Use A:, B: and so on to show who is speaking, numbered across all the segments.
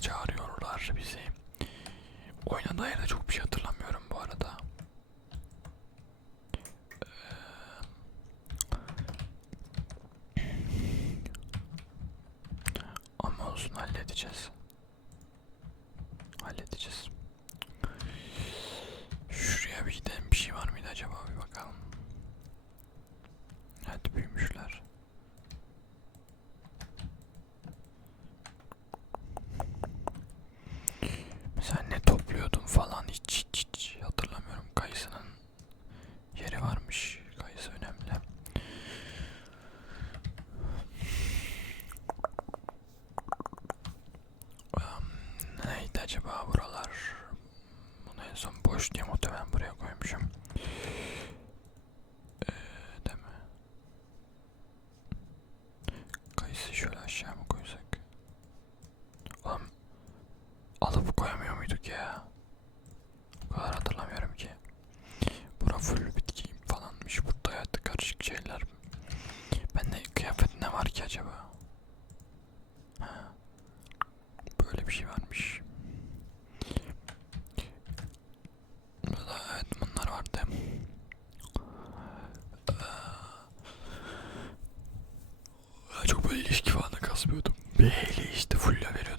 A: çağırıyorlar bizi. Oyuna dair çok bir şey hatırlamıyorum. Bir heli işte fulla veriyordu.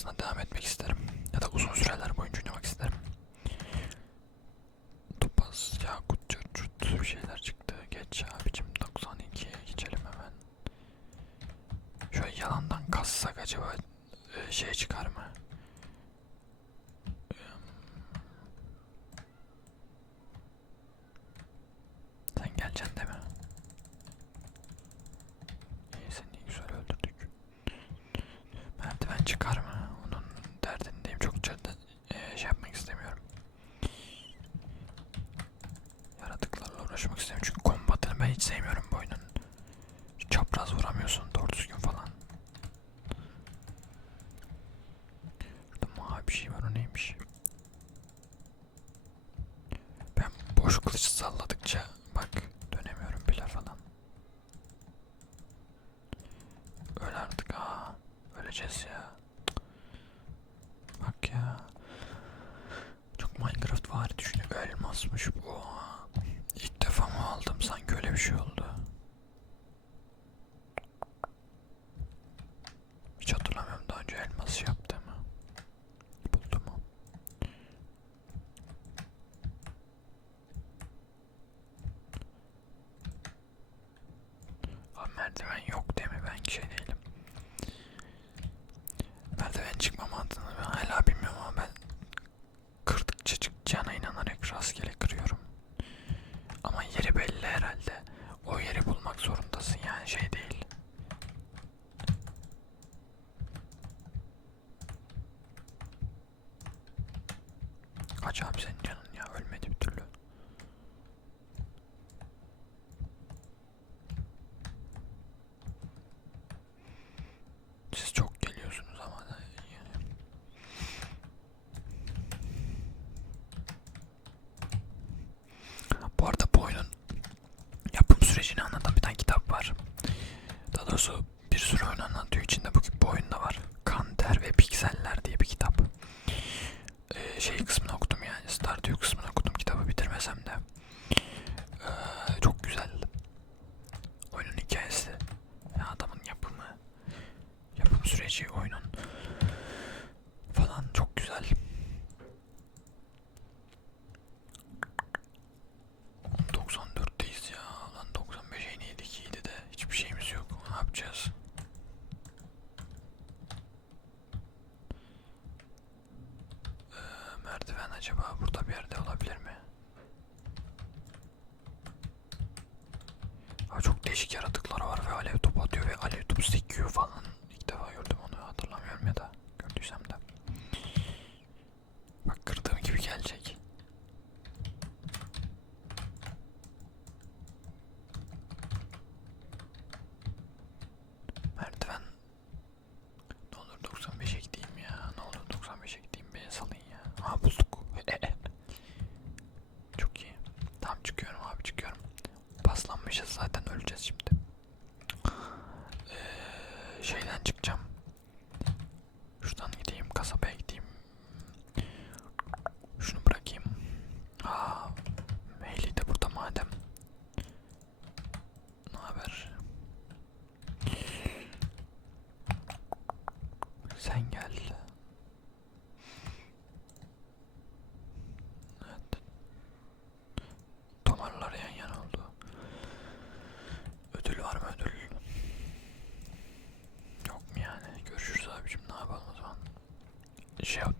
A: aslında devam etmek isterim. Ya da uzun süreler boyunca Kuş kılıç salladıkça merdiven yok değil? Ben şey konusu bir sürü önemli çok değişik yaratıklar var ve alev topu atıyor ve alev topu sekiyor falan. İlk defa gördüm onu hatırlamıyorum ya da gördüysem de. Shout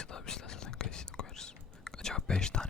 A: Neyse daha bir silahlardan kalesini koyarız. Acaba 5 tane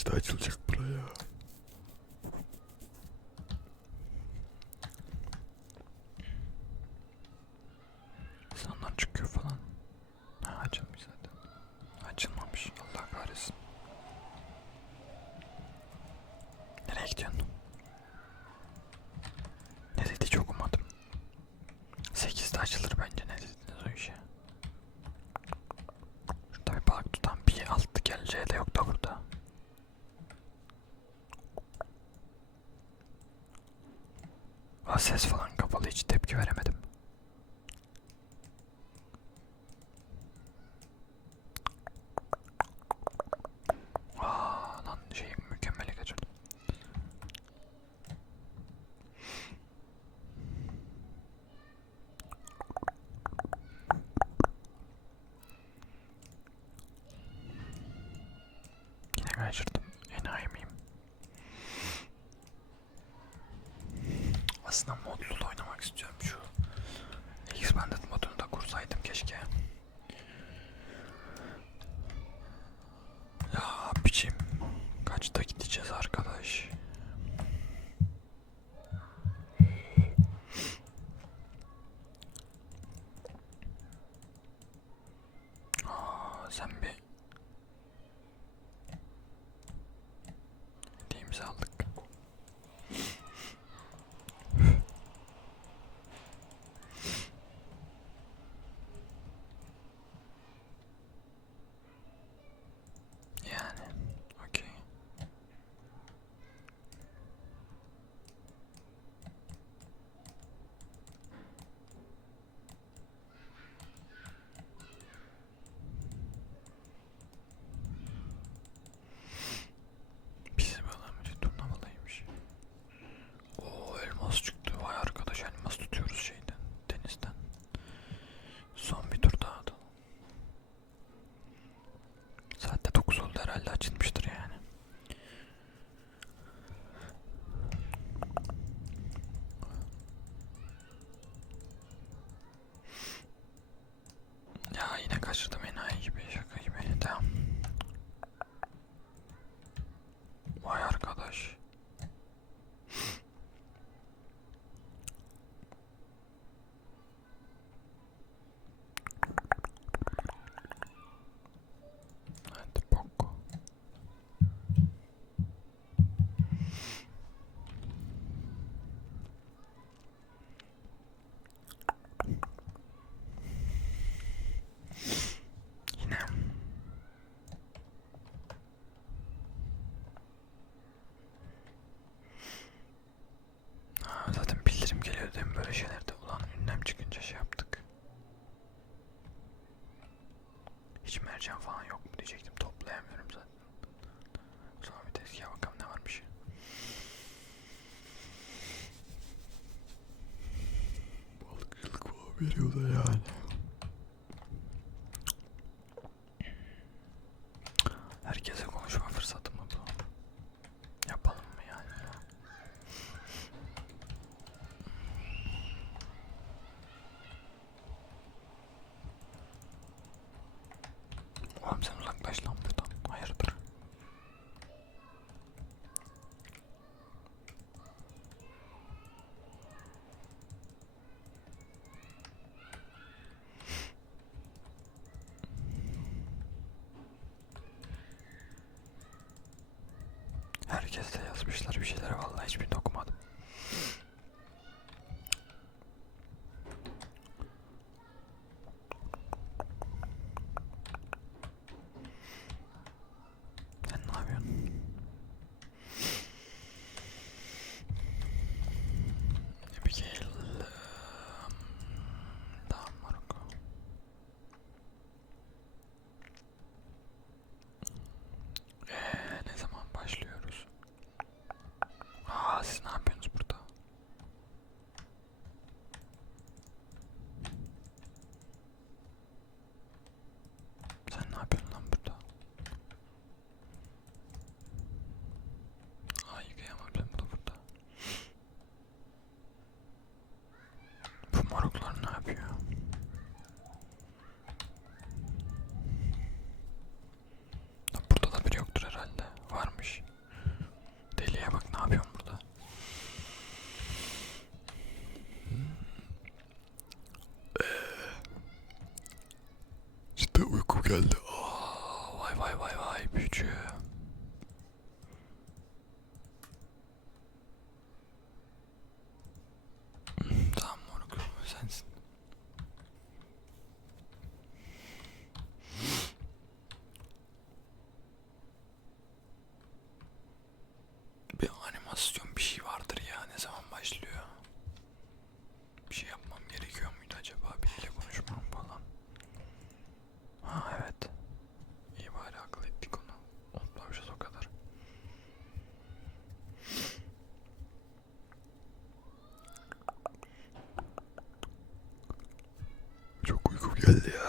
A: işte açılacak buraya. İnsanlar çıkıyor falan. Ha, açılmış zaten. Açılmamış. Allah kahretsin. Nereye gidiyorsun? ses falan kapalı hiç tepki veremedim. gerçekten modlu oynamak istiyorum. mahalle açılmıştı. impressionné yazmışlar bir şeyler vallahi hiçbir dokumadım. geldi. Oh, vay vay vay vay büyücü. Hallelujah.